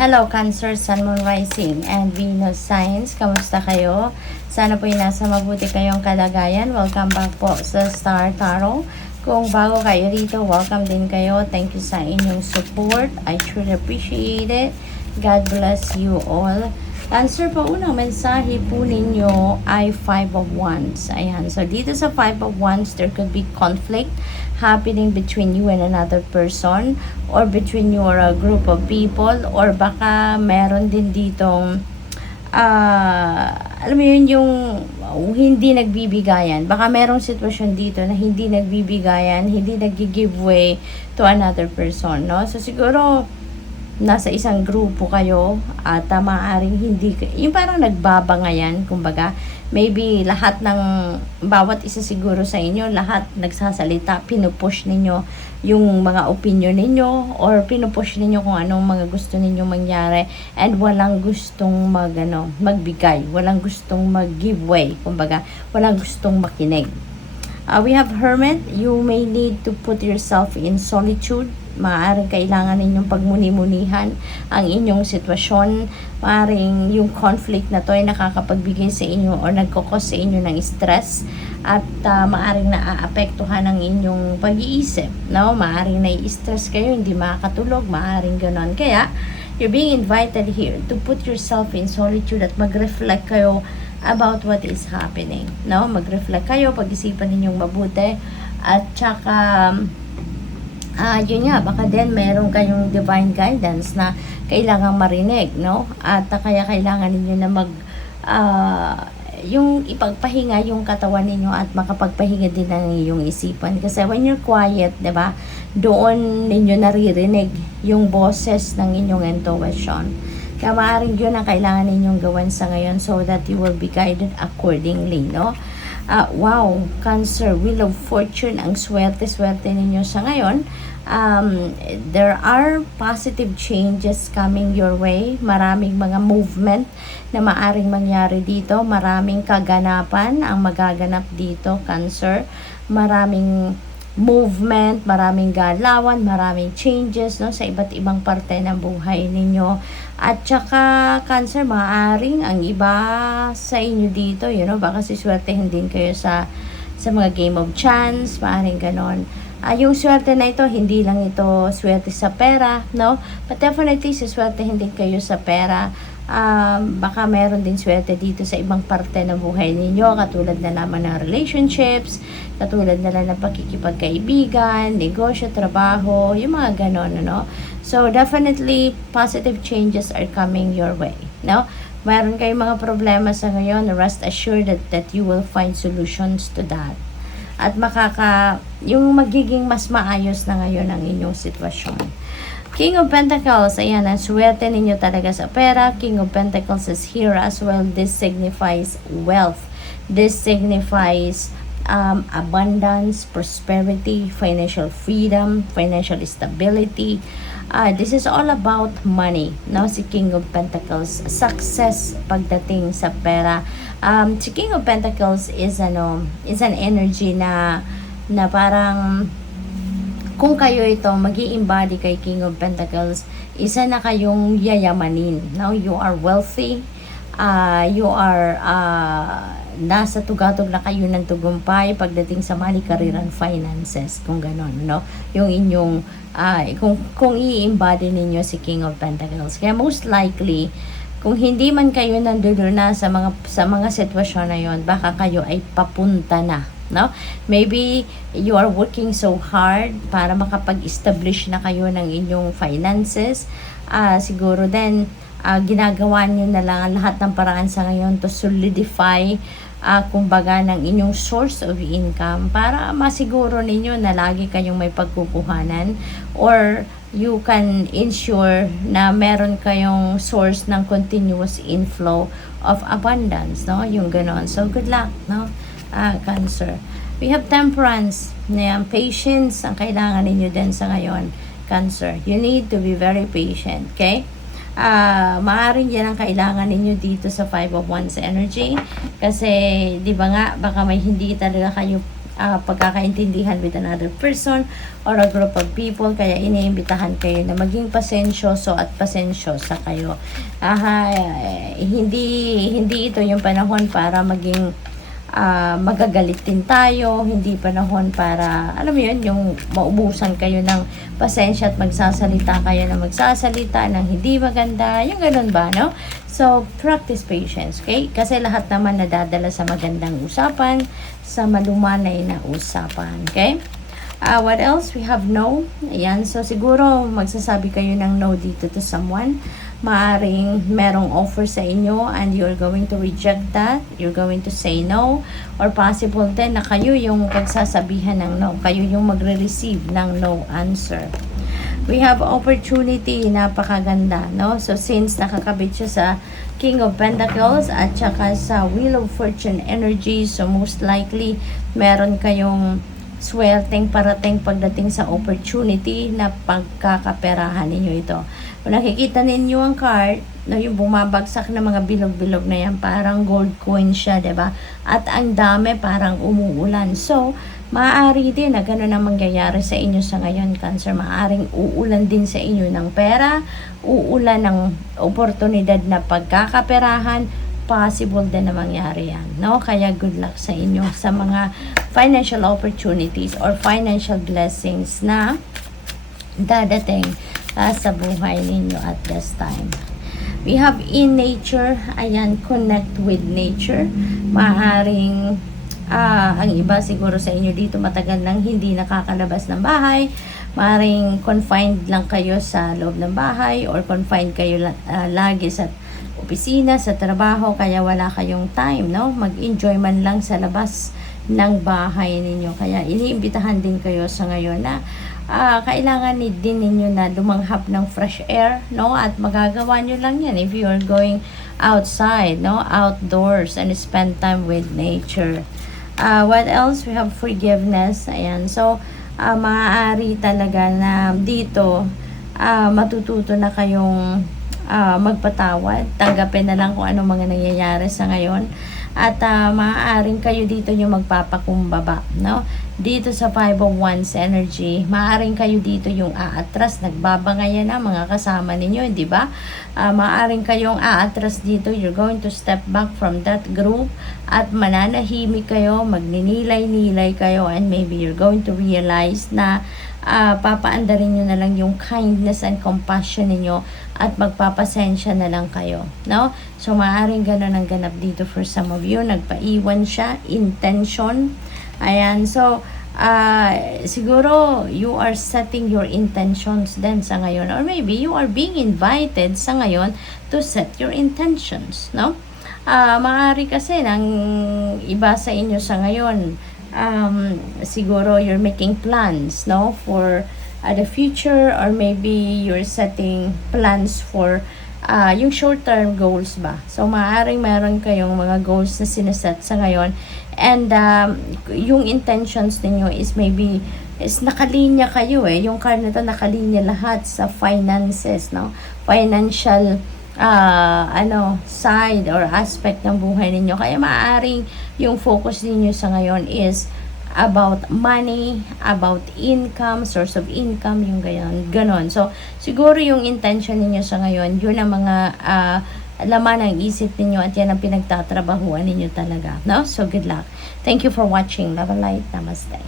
Hello Cancer, Sun, Moon, Rising, and Venus Signs. Kamusta kayo? Sana po nasa mabuti kayong kalagayan. Welcome back po sa Star Tarot. Kung bago kayo rito, welcome din kayo. Thank you sa inyong support. I truly appreciate it. God bless you all. Cancer po, unang mensahe po ninyo ay Five of Wands. Ayan. So, dito sa Five of Wands, there could be conflict happening between you and another person, or between you or a group of people, or baka meron din ditong alam mo yun, yung hindi nagbibigayan. Baka merong sitwasyon dito na hindi nagbibigayan, hindi nag-give way to another person, no? So, siguro nasa isang grupo kayo at maaaring hindi, yung parang nagbabangayan, kumbaga, maybe lahat ng, bawat isa siguro sa inyo, lahat nagsasalita, pinupush ninyo yung mga opinion ninyo, or pinupush ninyo kung anong mga gusto ninyo mangyari, and walang gustong magbigay, walang gustong mag-give way, kumbaga, walang gustong makinig. We have Hermit. You may need to put yourself in solitude. Maaaring kailangan ninyong pagmuni-munihan ang inyong sitwasyon. Maaaring yung conflict na to ay nakakapagbigay sa inyo or nagkukos sa inyo ng stress, at maaaring naaapektuhan ang inyong pag-iisip, no? Maaaring nai-stress kayo, hindi makakatulog, maaaring ganon. Kaya you're being invited here to put yourself in solitude at mag-reflect kayo about what is happening, no? Mag-reflect kayo, pag-isipan ninyong mabuti, at saka yun nga, baka din meron kayong divine guidance na kailangang marinig, no? At kaya kailangan ninyo na yung ipagpahinga yung katawan ninyo at makapagpahinga din ng iyong isipan. Kasi when you're quiet, diba, doon ninyo naririnig yung boses ng inyong intuition. Kaya maaaring yun ang kailangan ninyong gawin sa ngayon so that you will be guided accordingly, no? Wow, Cancer, Wheel of Fortune, ang swerte-swerte ninyo sa ngayon. There are positive changes coming your way. Maraming mga movement na maaring mangyari dito. Maraming kaganapan ang magaganap dito, Cancer. Maraming movement, maraming galawan, maraming changes, no, sa iba't ibang parte ng buhay ninyo. At saka, Cancer, maaaring ang iba sa inyo dito, you know, baka siswertehin din kayo sa mga game of chance, maaaring ganon. Yung swerte na ito, hindi lang ito swerte sa pera, no? But definitely, siswertehin din kayo sa pera. Baka meron din swerte dito sa ibang parte ng buhay ninyo, katulad na naman ng relationships, katulad na lang ng pakikipagkaibigan, negosyo, trabaho, yung mga ganon, no? So, definitely, positive changes are coming your way, no? Meron kayong mga problema sa ngayon, rest assured that you will find solutions to that. At yung magiging mas maayos na ngayon ang inyong sitwasyon. King of Pentacles, ayan, ang swerte ninyo talaga sa pera. King of Pentacles is here as well. This signifies wealth. This signifies abundance, prosperity, financial freedom, financial stability. This is all about money, no? Si King of Pentacles, success pagdating sa pera. Si King of Pentacles is an energy na parang kung kayo ito magi-embody kay King of Pentacles, isa na kayong yayamanin. Now you are wealthy, you are nasa tugatog na kayo ng tugumpay pagdating sa money, career, and finances, kung ganon, no? Yung inyong kung i-embody ninyo si King of Pentacles. Kaya most likely, kung hindi man kayo nandoon na sa mga sitwasyon na yon, baka kayo ay papunta na, no? Maybe you are working so hard para makapag-establish na kayo ng inyong finances. Siguro din ginagawa niyo na lang lahat ng paraan sa ngayon to solidify kumbaga ng inyong source of income para masiguro ninyo na lagi kayong may pagkukuhanan, or you can ensure na meron kayong source ng continuous inflow of abundance, no? Yung ganon. So, good luck, no? Cancer. We have Temperance. Patience ang kailangan ninyo din sa ngayon, Cancer. You need to be very patient, okay? Maaaring yan ang kailangan ninyo dito sa Five of Wands energy, kasi di ba nga, baka may hindi talaga kayo pagkakaintindihan with another person or a group of people. Kaya iniimbitahan kayo na maging pasensyoso at pasensyosa kayo. Hindi ito yung panahon para maging magagalit din tayo. Hindi panahon para, alam mo yun, yung maubusan kayo ng pasensya at magsasalita kayo na magsasalita ng hindi maganda, yung ganun ba, no? So, practice patience, okay? Kasi lahat naman nadadala sa magandang usapan, sa malumanay na usapan, okay? What else? We have no. Ayan, so siguro magsasabi kayo ng no dito to someone. Maaring merong offer sa inyo and you're going to reject that. You're going to say no. Or possible din na kayo yung pagsasabihan ng no. Kayo yung magre-receive ng no answer. We have opportunity, napakaganda, no? So, since nakakabit siya sa King of Pentacles at saka sa Wheel of Fortune energy, so most likely, meron kayong swerteng parating pagdating sa opportunity na pagkakaperahan ninyo ito. Kung nakikita ninyo ang card, no, yung bumabagsak na mga bilog-bilog na yan, parang gold coin siya, diba? At ang dami parang umuulan. So, maaari din na gano'n ang mangyayari sa inyo sa ngayon, Cancer. Maaring uulan din sa inyo ng pera, uulan ng oportunidad na pagkakaperahan, possible din na mangyari yan, no? Kaya good luck sa inyo sa mga financial opportunities or financial blessings na dadating sa buhay ninyo at this time. We have in nature, ayan, connect with nature. Maaring ang iba siguro sa inyo dito matagal nang hindi nakakalabas ng bahay. Maaring confined lang kayo sa loob ng bahay or confined kayo lagi sa opisina, sa trabaho, kaya wala kayong time, no? Mag-enjoy man lang sa labas ng bahay ninyo. Kaya iniimbitahan din kayo sa ngayon na kailangan din ninyo na lumanghap ng fresh air, no? At magagawa nyo lang yan if you are going outside, no? Outdoors and spend time with nature. What else? We have forgiveness. Ayan. So, maaari talaga na dito matututo na kayong magpatawad. Tanggapin na lang kung ano mga nangyayari sa ngayon. At maaaring kayo dito yung magpapakumbaba, no? Dito sa 5 of Wands energy, maaaring kayo dito yung aatras, nagbabangayan na mga kasama ninyo, di ba? Maaaring kayong aatras dito, you're going to step back from that group at mananahimik kayo, magninilay-nilay kayo, and maybe you're going to realize na papaandarin nyo na lang yung kindness and compassion ninyo at magpapasensya na lang kayo, no? So, maaaring ganun ang ganap dito for some of you. Nagpaiwan siya, intention. Ayan, so, siguro, you are setting your intentions then sa ngayon. Or maybe, you are being invited sa ngayon to set your intentions, no? Maaari kasi ng iba sa inyo sa ngayon, siguro you're making plans, no, for the future, or maybe you're setting plans for yung short-term goals ba. So, maaaring meron kayong mga goals na sineset sa ngayon, and yung intentions ninyo is maybe is nakalinya kayo yung card na to nakalinya lahat sa finances, no, financial side or aspect ng buhay ninyo. Kaya maaaring yung focus ninyo sa ngayon is about money, about income, source of income, yung ganon. So, siguro yung intention ninyo sa ngayon, yun ang mga laman ng isip ninyo at yan ang pinagtatrabahuan ninyo talaga, no? So, good luck. Thank you for watching. Love and light. Namaste.